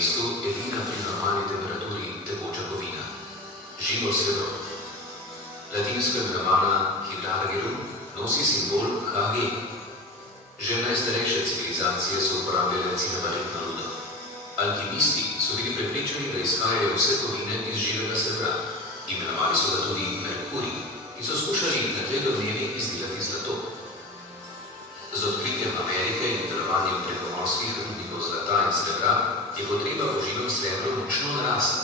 mestu edina pri normalni temperaturi tekoča kovina. Živo srebro. Latinsko imenovana Hydrargyrum nosi simbol Hg. Že najstarejše civilizacije so uporabljale cinnabaritno rudo. Alkimisti so bili prepričani, da izhajajo vse kovine iz živega srebra. Imenovali so ga tudi Merkurij in so skušali na tega dnevi izdelati zlato. Z odkritjem Amerike in delovanjem prekomorskih rudnikov zlata in srebra je potreba po živem srebru močno narasla.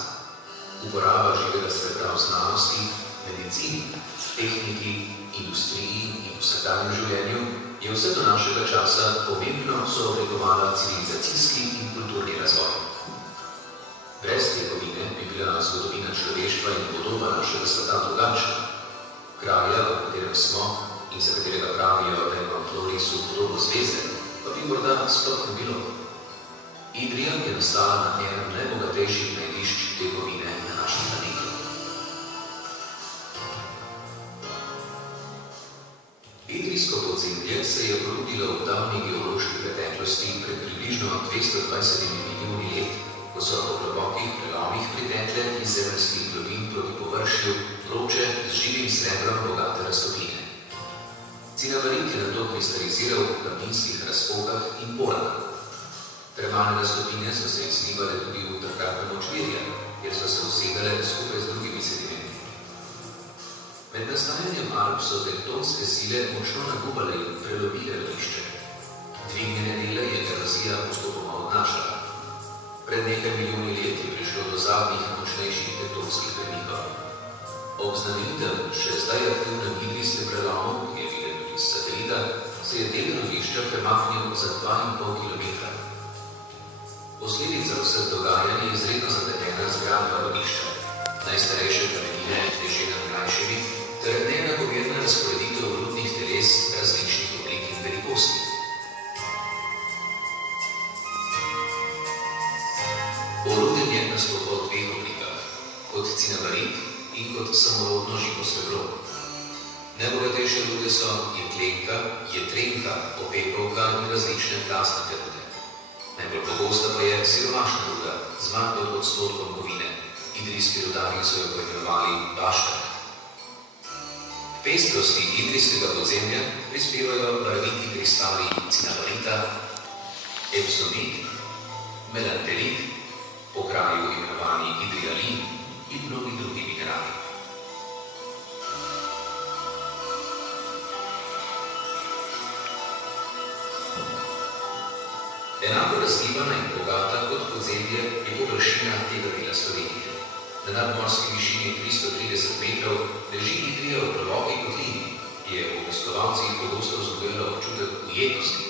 Uporaba živega srebra v znanosti, medicini, tehniki, industriji in vsakdanjem življenju je vse do našega časa pomembno sooblikovala civilizacijski in kulturni razvoj. Brez te kovine bi bila zgodovina človeštva in podoba našega sveta drugačna. Kraja, v katerem smo in za katerega pravijo, da ima Florisu podobo zvezde, pa bi morda sploh ne bilo. Idrija je nastala na enem najbogatejših najdišč te kovine na našem planetu. Idrijsko podzemlje se je porodilo v davni geološki preteklosti pred približno 220 milijoni let, ko so po globokih prelomih pritekle iz zemeljskih globin proti površju vroče z živim srebrom bogate raztopine. Cinnabarit je nato kristaliziral v kamninskih razpokah in porah. Termalne raztopine so se izlivale tudi v takratnem močvirje, kjer so se usedale skupaj z drugimi sedimenti. Med nastajanjem Alp so tektonske sile močno nagubale in prelomile lovišče. Dvignjene dele je erozija postopoma odnašala. Pred nekaj milijoni let je prišlo do zadnjih močnejših tektonskih premikov. Ob znamenitem, še zdaj aktivnem idrijskem prelomu, ki je viden tudi s satelita, se je del lovišča premaknil za 2,5 kilometra. Posledica vseh dogajanj je izredno zapletena zgradba lovišča. Najstarejše kamenine leži nad mlajšimi, ter neenakomerna razporeditev rudnih teles različnih oblik in velikosti. Orudenje nastopa v dveh oblikah, kot cinnabarit in kot samorodno živo srebro. Najbogatejše rude so jeklenka, jetrenka, opekovka in različne plastnate rude. Najbolj pogosta pa je siromašna ruda z manj kot odstotkom kovine. Idrijski rudarji so jo poimenovali baškar. K pestrosti idrijskega podzemlja prispevajo barviti kristali cinnabarita, epsomit, melanterit, po kraju imenovani idrialin in mnogi drugi minerali. Enako razgibana in bogata kot podzemlje je površina tega dela Slovenije. Na nadmorski višini 330 metrov leži Idrija v globoki kotlini, ki je v obiskovalcih pogosto vzbujala občutek ujetnosti.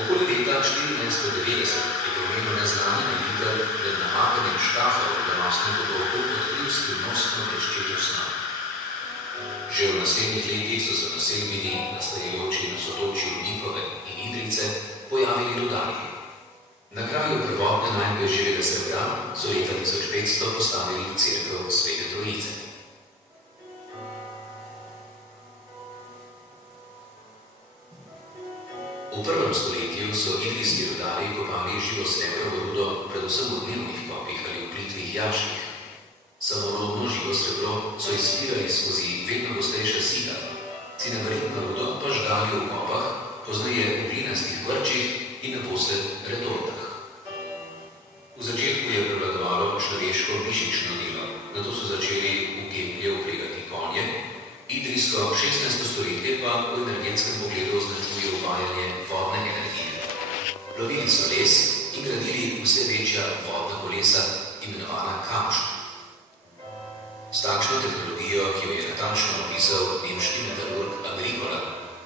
Okoli leta 1490 je pomenil neznani najditelj med namakanjem škafa v donosnem potoku odkril skrivnostno bleščečo snov. Že v naslednjih letih so se na Selmini, nastajajoči na sotočju Nikove in Idrijce, pojavili rudarji. Na kraju prvotne najdbe živega srebra so leta 1500 postavili cerkev Svete Trojice. V prvem stoletju so idrijski rudarji kopali živo srebrovo rudo predvsem v dnevnih kopih ali v plitvih jaških. Samorodno živo srebro so izpirali skozi vedno gostejša sita, cinnabaritno rudo pa žgali v kopah, pozneje v glinastih vrčih in naposled retortah. V začetku je prevladovalo človeško mišično delo, nato so začeli v keplje vpregati konje, idrijsko 16. stoletje pa v energetskem pogledu označuje uvajanje vodne energije. Plovili so les in gradili vse večja vodna kolesa, imenovana kamša. S takšno tehnologijo, ki jo je natančno opisal nemški metalurg Agricola,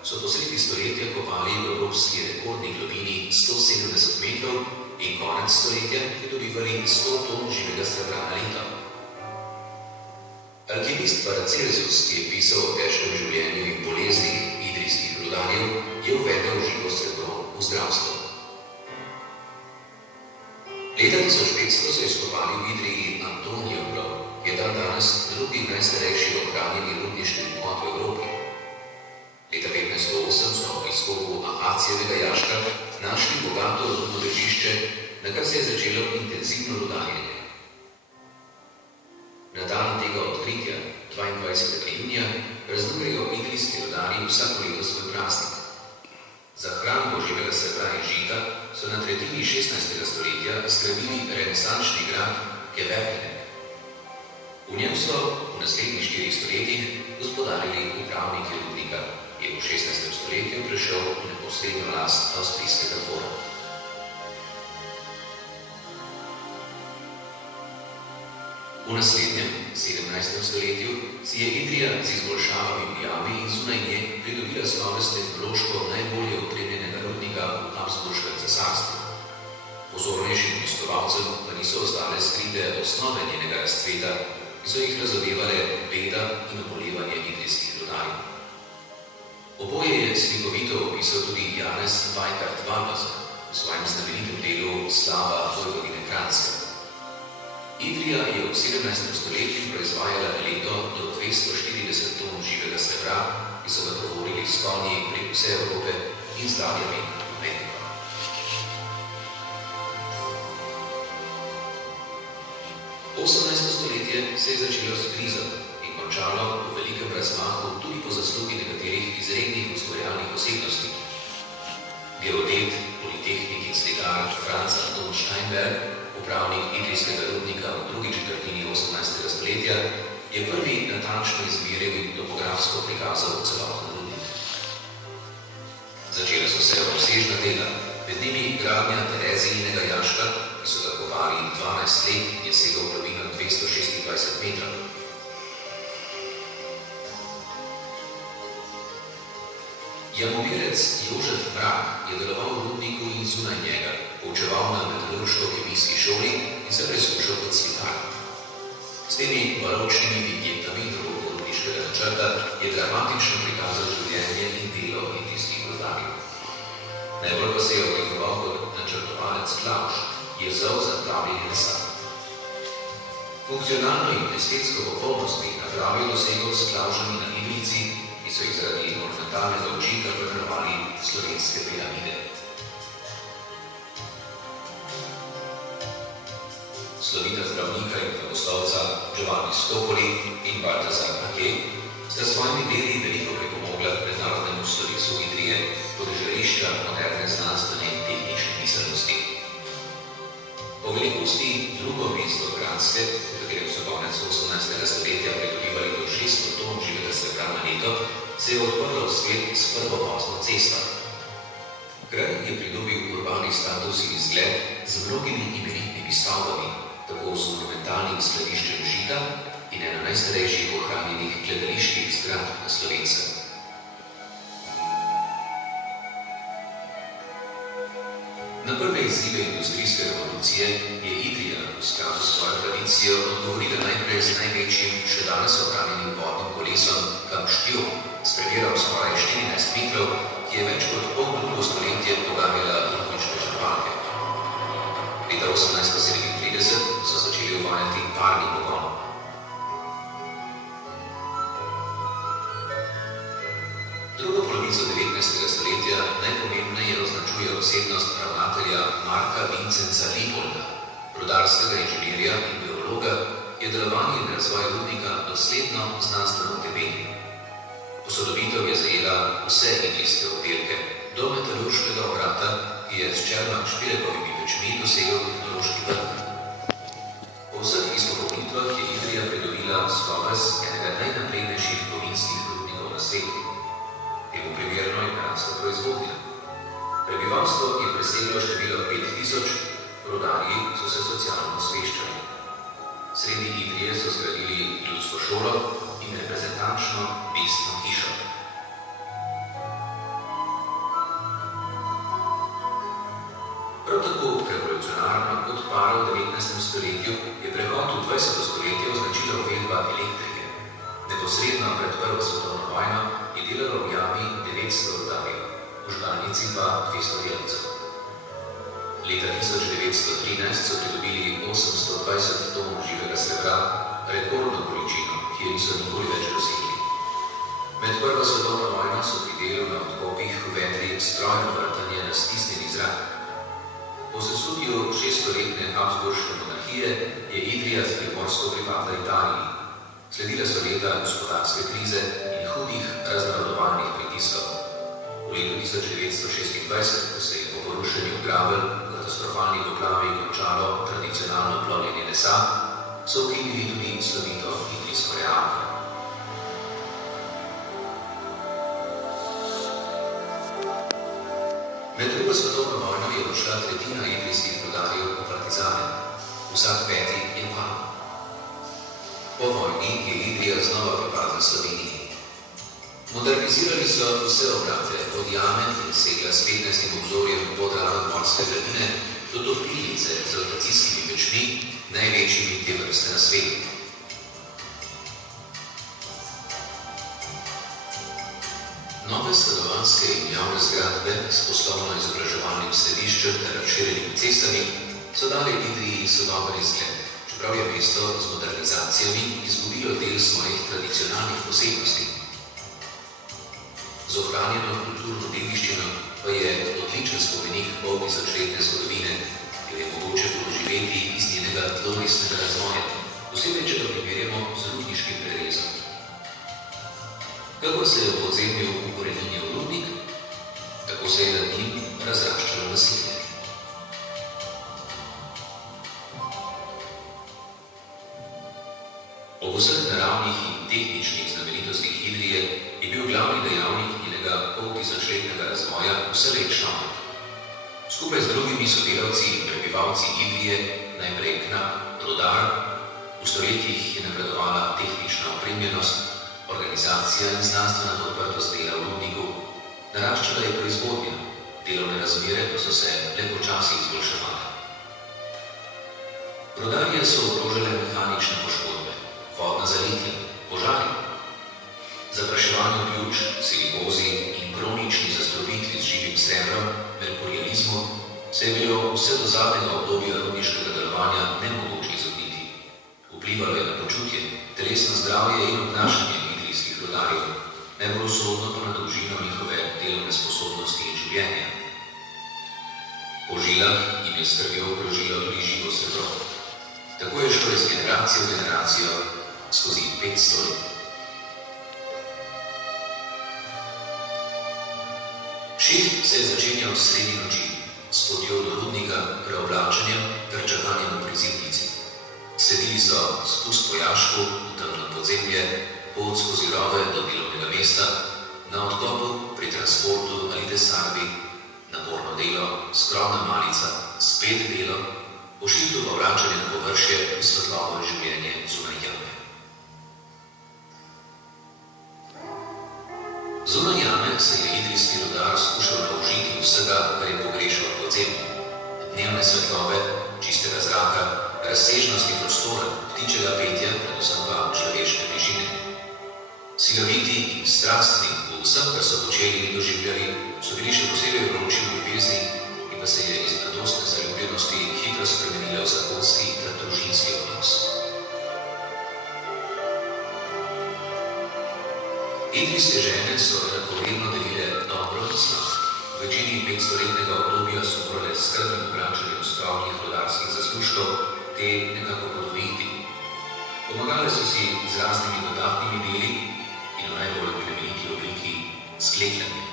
so po sredi stoletja kopali v evropski rekordni globini 170 metrov in konec stoletja pridobivali 100 ton živega srebra na leto. Alkimist Paracelsus, ki je pisal o težkem življenju in boleznih idrijskih rudarjev, je uvedel živo srebro v zdravstvo. Leta 1500 so izkopali v Idriji Antonijev grob, kjer je dan danes drugi najstarejši ohranjeni rudniški vhod v Evropi. Leta 1508 so v izkopu Ahacijevega jaška našli bogato rudno ležišče, na kar se je začelo intenzivno rudarjenje. Na dan tega odkritja, 22. junija, praznujejo idrijski rudarji vsako leto svoj praznik. Za hrambo živega srebra in žita so na tretjini 16. stoletja zgradili renesančni grad Gewerkene. V njem so v naslednjih 4 stoletjih gospodarili upravniki rudnika, ki je v 16. stoletju prešel v neposredno last avstrijskega dvora. V naslednjem, 17. stoletju, si je Idrija z izboljšavami v jami in zunaj nje pridobila svoje tehnološko najbolje opremljenega rudnika v Habsburškem cesarstvu. Pozornejšim obiskovalcem pa niso ostale skrite osnove njenega razcveta, ki so jih razodevale beda in obolevanje idrijskih rudarjev. Oboje je slikovito opisal tudi Janez Weikart Valvazor v svojem znamenitem delu Slava Vojvodine Kranjske. Idrija je v 17. stoletju proizvajala leto do 240 ton živega srebra, ki so ga tovorili s konji prek vse Evrope in z ladjami v Mehiko. Osemnajsto stoletje se je začelo s krizo in končalo v velikem razmahu tudi po zaslugi nekaterih izrednih ustvarjalnih osebnosti. Geodet, politehnik in slikar Franz Anton Steinberg, upravnik idrijskega rudnika v drugi četrtini 18. stoletja, je prvi natančno izmeril in topografsko prikazal celoten rudnik. Začele so se obsežna dela, med njimi gradnja Terezijinega jaška, ki so ga kovali 12 let in je segal globino 226 metrov. Jamomerec Jožef Mrak je deloval v rudniku in zunaj njega, poučeval na metalurško-kemijski šoli in se preizkušal kot slikar. S temi baročnimi vinjetami drugega rudniškega načrta je dramatično prikazal življenje in delo idrijskih rudarjev. Najbolj pa se je odlikoval kot načrtovalec klavš, jezov za pravljenje lesa. Funkcionalno in estetsko popolnost bi napravil dosegel s klavžami na Idrijci, ki so jih zaradi monumentalnega učinka preimenovali slovenske piramide. Slovita zdravnika in blagoslovca Giovanni Scopoli in Balthazar Paquet sta svojimi deli veliko pripomogla k mednarodnemu slovesu Idrije, podeželišča moderne znanstvene in tehnične miselnosti. Po velikosti drugo mesto Kranjske, v katerem so konec 18. stoletja pridobivali do 600 ton živega srebra na leto, se je odprla v svet s prvo vozno cesto. Kraj je pridobil urbani status in izgled z mnogimi imenitnimi stavbami, tako z monumentalnim skladiščem žita in ena najstarejših ohranjenih gledaliških zgradb na Slovenskem. Na prve izzive industrijske revolucije je Idrija v skladu s svojo tradicijo odgovorila najprej z največjim, še danes ohranjenim vodnim kolesom Kamštjo, s premerom skoraj 14 metrov, ki je več kot pol stoletje poglavila rudniške črpalke. Leta 1837 so začeli uvajati parni pogon. Drugo polovico 19. stoletja najpomembneje označuje osebnost ravnatelja Marka Vincenca Liepolda, rudarskega inženirja in biologa, ki je delovanje in razvoj rudnika dosledno znanstveno utemeljil. Posodobitev je zajela vse idrijske oddelke, do metalurškega obrata, ki je s Čermak-Špirekovimi pečmi dosegel tehnološki vrh. Po vseh izpopolnitvah je Idrija pridobila sloves enega najnaprednejših kovinskih rudnikov na svetu. Temu primerno je kranjska proizvodnja. Prebivalstvo je preseglo število 5000, rudarji so se socialno osveščali. Sredi Idrije so zgradili ljudsko šolo in reprezentančno mestno hišo. Prav tako revolucionarno kot para v 19. stoletju je prehod v 20. stoletje označila uvedba elektrike. Neposredno pred Prvo svetovno vojno je delalo v jami 900 rudarjev, v žgalnici pa 200 delavcev. Leta 1913 so pridobili 820 ton živega srebra, rekordno količino, ki je niso nikoli več dosegli. Med prvo svetovno vojno so pri delu na odkopih uvedli strojno vrtanje na stisnjeni zrak. Po sesutju 600-letne Habsburške monarhije je Idrija z Primorsko pripadla Italiji. Sledila so leta gospodarske krize in hudih raznarodovalnih pritiskov. V letu 1926, ko se je po porušenju Gravelj v katastrofalni poplavi končalo tradicionalno plovljenje lesa, so ukinili tudi slovito idrijsko realko. Med drugo svetovno vojno je odšla tretjina idrijskih rudarjev v partizane, vsak peti je padel. Po vojni je Idrija znova pripadla Sloveniji. Modernizirali so vse obrate, od jame, ki je segla s 15 obzorjem podravne morske gladine, do topilnice z rotacijskimi pečmi, največjimi te vrste na svetu. Nove stanovanjske in javne zgradbe s poslovno-izobraževalnim središčem ter razširjenimi cestami so dali Idriji sodoben izgled, čeprav je mesto z modernizacijami izgubilo del svojih tradicionalnih posebnosti. Z ohranjeno kulturno dediščino pa je odličen spomenik poltisočletne zgodovine, kjer je mogoče doživeti iz njenega tlorisnega razvoja, posebej če ga primerjamo z rudniškim prerezom. Kako se je v podzemlju ukoreninil rudnik, tako se je nad njim razraščalo naselje. Ob vseh naravnih in tehničnih znamenitostih Idrije je bil glavni dejavnik njenega poltisočletnega razvoja vselej človek. Skupaj z drugimi sodelavci in prebivalci Idrije, najprej knap, rudar, v stoletjih je napredovala tehnična opremljenost, organizacija in znanstvena podprtost dela v rudniku, naraščala je proizvodnja, delovne razmere pa so se le počasi izboljševale. Rudarje so ogrožale mehanične poškodbe, vodna zalitja, požari. Zapraševanje pljuč, silikozi in kronični zastrupitvi z živim srebrom, merkurializmu, se je bilo vse do zadnjega obdobja rudniškega delovanja nemogoče izogniti. Vplivalo je na počutje, telesno zdravje in obnašanje idrijskih rudarjev, najbolj usodno pa na dolžino njihove delovne sposobnosti in življenja. Po žilah jim je skrbjo krožilo tudi živo srebro. Tako je šlo iz generacije v generacijo skozi 500 let. Šiht se je začenjal sredi noči, s potjo do rudnika, preoblačenjem ter čakanjem v prizidnici. Sledili so spust po jašku, v temno podzemlje, pot skozi rove do delovnega mesta, na odkopu, pri transportu ali tesarbi, naporno delo, skromna malica, spet delo, po šihtu pa vračanje na površje v svetlovo življenje zunaj jame. Zunaj jame se je idrijski rudar skušal naužiti vsega, kar je pogrešal v podzemlju. Dnevne svetlobe, čistega zraka, razsežnosti prostora, ptičjega petja, predvsem pa človeške bližine. Siloviti in strastni v vsem, kar so počeli in doživljali, so bili še posebej vroči v ljubezni, ki pa se je iz mladostne zaljubljenosti hitro spremenila v zakonski ter družinski odnos. Idrijske žene so enakovredno delile dobro in slabo. V večini 500-letnega obdobja so morale s skrbnim obračanjem skromnih rudarskih zaslužkov te nekako podvojiti. Pomagale so si z raznimi dodatnimi deli in v najbolj plemeniti obliki sklekljanjem.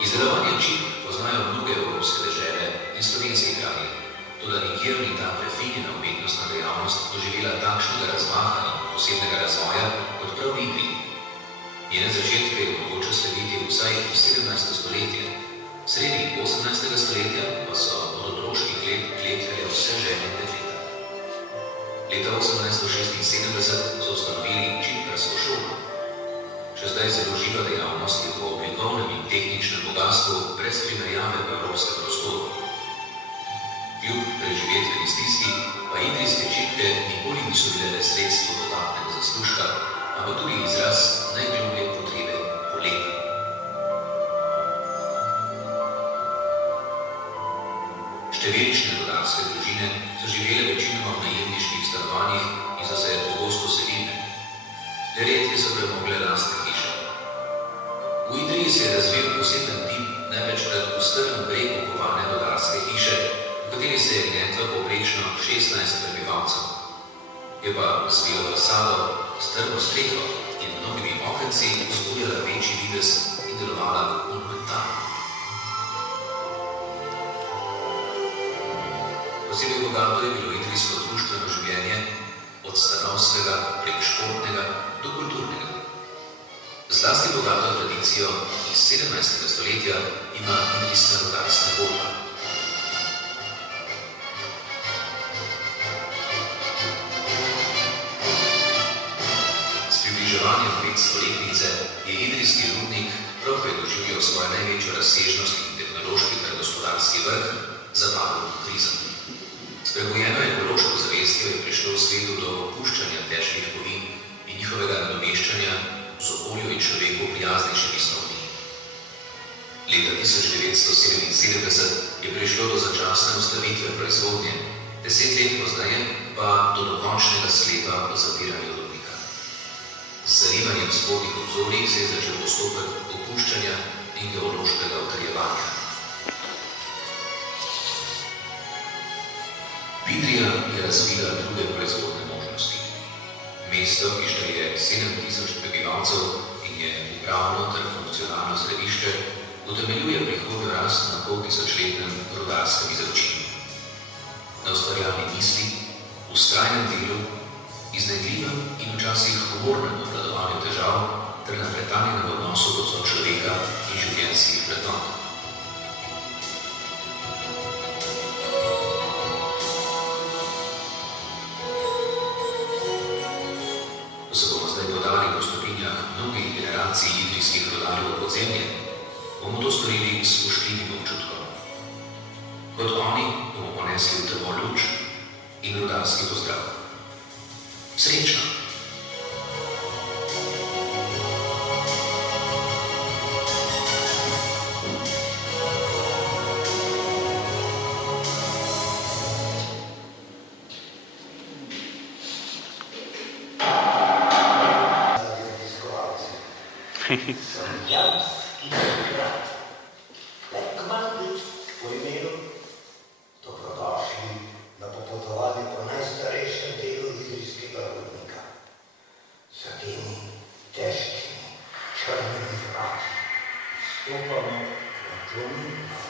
Izdelovanje čip poznajo mnoge evropske dežele in slovenske kraje, toda nikjer ni ta prefinjena umetnostna dejavnost doživela takšnega razmaha in posebnega razvoja kot prav v Idriji. Njene začetke je mogoče slediti vsaj v 17. stoletje, sredi 18. stoletja pa so od otroških let klekljale vse žene in dekleta. Leta 1876 so ustanovili čipkarsko šolo. Še zdaj zelo živa dejavnost je po oblikovnem in tehničnem bogastvu brez primerjave v evropskem prostoru. Kljub preživetveni stiski pa idrijske čipke nikoli niso bile le sredstvo dodatnega zaslužka, ampak tudi izraz najgloblje potrebe po letu. Številčne rudarske družine so živele večinoma v najemniških stanovanjih. Idriji se je razvil poseben tip največkrat v strmem bregu kovane rudarske hiše, v kateri se je gnetlo povprečno 16 prebivalcev. Je pa zvilo fasado, strmo streho in mnogimi okenci vzbujala večji videz in delovala monumentalno. Posebej bogato je bilo idrijsko društveno življenje, od stanovskega prek športnega do kulturnega. Zlasti bogato tradicijo iz 17. stoletja ima idrijska rudarska godba. S približevanjem 500-letnice je idrijski rudnik prav ko je doživljal svojo največjo razsežnost in tehnološki ter gospodarski vrh zapadel v krizo. S prebujeno ekološko zavestjo je prišlo v svetu do opuščanja težkih kovin in njihovega nadomeščanja z okolju in človeku prijaznejšimi snovmi. Leta 1977 je prišlo do začasne ustavitve proizvodnje, 10 let pozneje pa do dokončnega sklepa o zapiranju rudnika. Z zarivanjem spodnjih obzorij se je začel postopek opuščanja in geološkega utrjevanja. Idrija je razvila druge proizvodne možnosti. Mesto, ki šteje 7000 prebivalcev in je upravno ter funkcionalno središče, utemeljuje prihodnjo rast na poltisočletnem rudarskem izročilju. Na ustvarjalni misli, vztrajnem delu, iznajdljivem in včasih humornem obvladovanju težav ter na pretanjenem odnosu do sočloveka in življenjskih vrednot. Ko se bomo zdaj podali po stopinjah mnogih generacij idrijskih rudarjev v podzemlje, bomo to storili s spoštljivim občutkom. Kot oni bomo ponesli v temo luč in rudarski pozdrav. Srečno! Sem jaz Grad. Kmalu po imenu dobrodošli na popotovanju po najstarejšem delu idrijskega rudnika. Za temi težkimi črnimi vrati stopamo na plominko,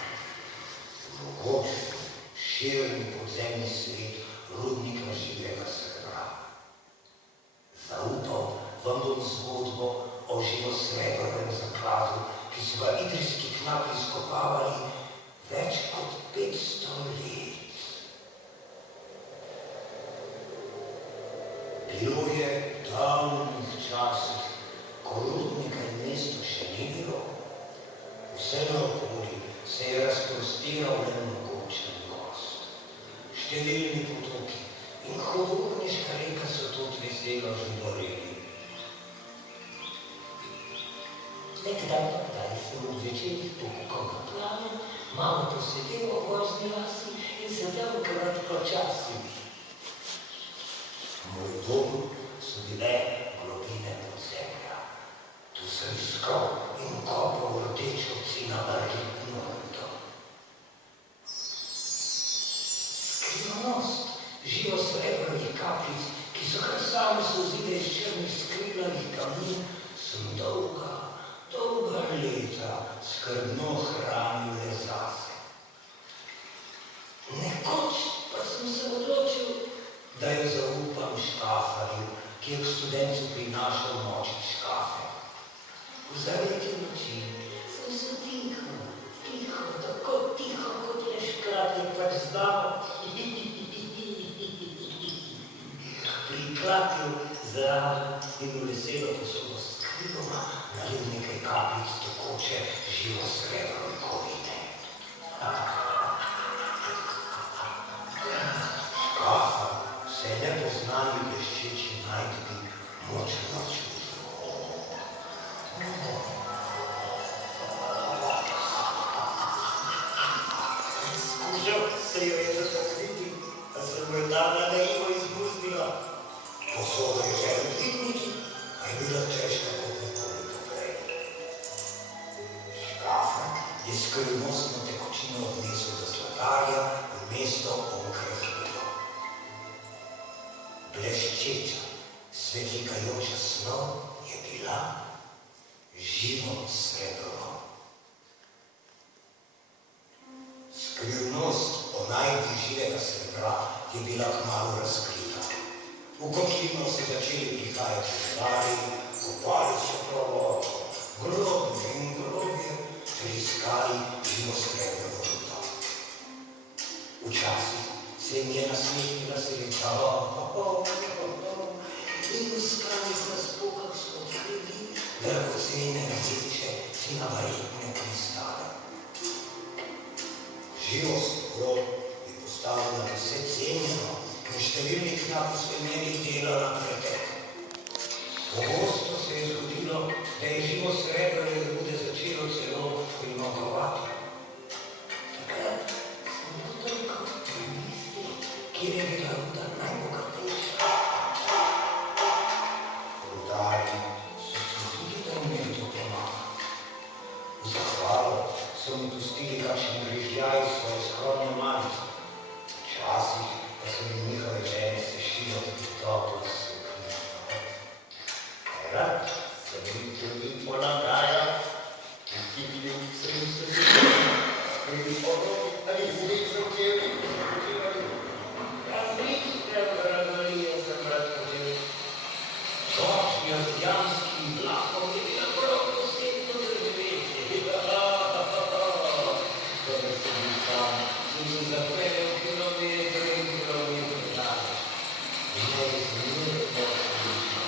mogočni, širni podzemni svet rudnika živega srebra. Zaupal vam bom zgodbo o živosrebrovem zakladu, ki so ga idrijski knapi izkopavali več kot 500 let. Bilo je v davnih časih, ko rudnika in mesto še ni bilo. Vse naokoli se je razprostiral nemogočen gost. Številni potoki in hudourniška reka so tot veselo živorili. Nekdaj sem v večerih pokukal na planu, malo posedel v gozdni vasi in sedel kratko časi. Moj dom so bile globine podzemlja. Tu sem iskal in kopal rdečo cinabalitno rudo. Skrivnost živosrebrovih kapljic, ki so kar same solzile iz črnih skrivljenih kamnin, sem dolga leta skrbno hranil le zase. Nekoč pa sem se odločil, da jo zaupam škafarju, ki je k študencu prinašal noči škafe. V zavetju noči sem se tiho, tako tiho, kot je škratnik pač znal, priklatil zraven in v veselo posodo skrivoma nalil nekaj kapljic tekoče živosrebrove kovine. Škafa se je nepoznani bleščeči najdbi močno čutil. Skušal se jo je zatakniti, a se mu je ta naivo izmuznila. Posodo je želel dvigniti, a je bila težka kot nikoli poprej. prezikajoča snov je bila živo srebro. Skrivnost o najdi živega srebra je bila kmalu razkrita. V kotlino so začeli prihajati živali, kopali so provo, grobje in grobje, ter iskali živo srebro rudo. Včasih se jim je nasmehnila sreča, in v skalnih razpokah so odkrili dragocene rdeče in abaretne kristale. Živo srebro je postavljeno vse cenjeno, ker številni knapi so imeli dela na pretek. Pogosto se je zgodilo, da je živo srebro in rude začelo celo primanjkovati. Takrat smo toliko premislili, kjer je bila ruda najbogatejša. Rudarji so čutili, da jim je to pomaga. V zahvalo so mi pustili kakšen grižljaj svoje skromne malice. Včasih pa so mi njihove žene sešile toplo suknjo. Rad se mi tudi polagaja, ki sem se pri podobi ali zvezdo kjevi. Različne vragolije sem rad počel. Sočnja z jamskim vlakom je bila prav posebno doživetje. Torej sem bil sam, sem se zapeljal kilometre in kilometre dalje. Neizmerno slično.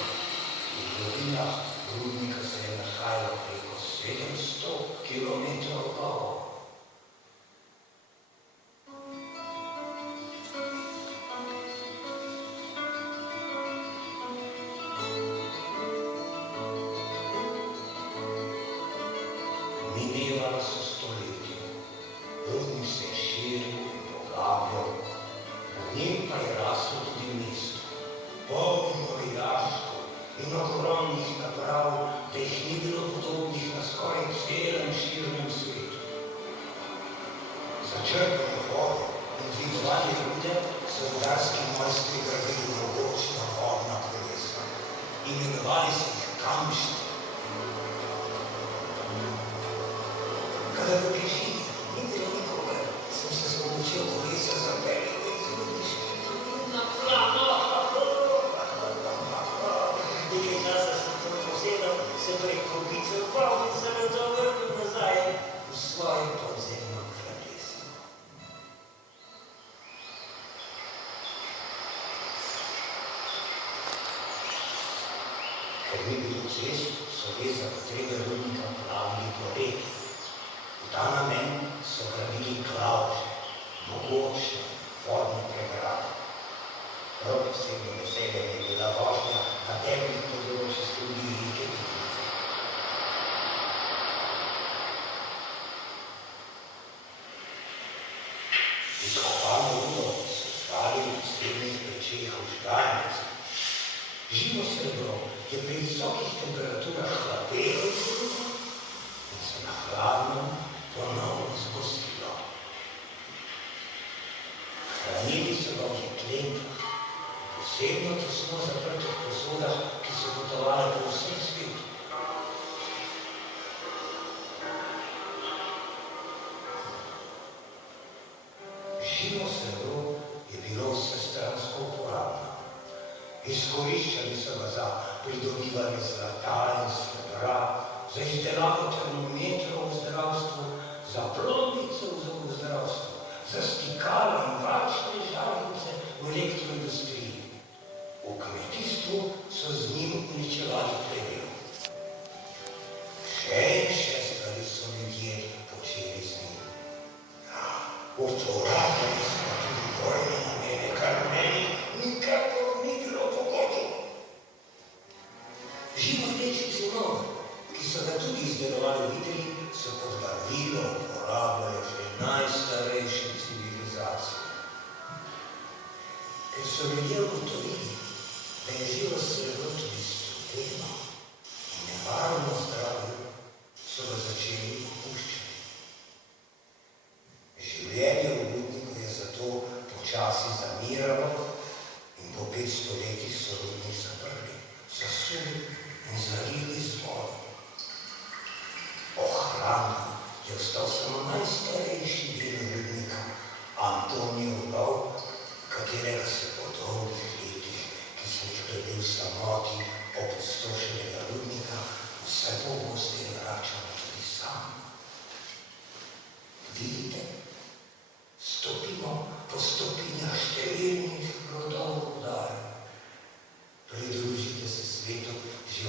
V globinah rudnika se je nahajalo preko 700 kilometrov kovov. Minevalo so stoletja. Rudnik se je širil in poglabljal, na njem pa je raslo tudi mesto. Polno rijaško in ogromnih naprav, da jih ni bilo podobnih na skoraj celem širnem svetu. Za črpanje vode in dvigovanje rude so rudarski mojstri gradili mogočna vodna kolesa. Imenovali so jih kamšče. Kadar v bližini ni bilo nikogar, sem se s pomočjo kolesa zapeljal iz rudniške na plano. Nekaj časa sem tam posedal, se preko bicoval in se nato vrnil nazaj v svoje podzemno kraljestvo. Ker ni bilo cest, so res za potrebe rudnika plavili po reki. V ta namen so gradili klavže, mogočne vodne pregrade. Prav posebno veselje je bila vožnja na temnih področjih skozi reke Bistrice. Izkopano rudo so stali v posebnih pečeh v žgalnici. Živo srebro je pri visokih temperaturah hlapelo iz rude in se na hladno ponovno zgostilo. Hranili so ga v jeklenkah, posebno tesno zaprtih posodah, ki so potovale po vsem svetu. Živo srebro je bilo vsestransko uporabno. Izkoriščali so ga za pridobivanje zlata in srebra, za izdelavo termometrov v zdravstvu, za plombice v zobozdravstvu, za stikala in varčne žarnice v elektroindustriji. V kmetijstvu so z njim uničevali plevel. Še in še stvari so ljudje počeli z njim. Uporabljali smo tudi vojne namene, kar meni nikakor ni bilo pogodu. Živo rdeči cimon, ki so ga tudi izdelovali videli, so kot barvilo uporabljali že najstarejše civilizacije. Ker so ljudje ugotovili, da je živo srebro tudi studeno in nevarno zdravje, so ga začeli opuščati. Življenje v rudniku je zato počasi zamiralo in po 500 letih so rudnik zaprli. osušili in zalili z vodo. Ohranjen je ostal samo najstarejši del rudnika, Antonijev lov, katerega se po dolgih letih, ki smo jih prebil v samoti opustošenega rudnika, vse pogosteje vračamo tudi sam. Vidite, stopimo po stopinjah številnih rodov vdaj. Pridružite se svetu že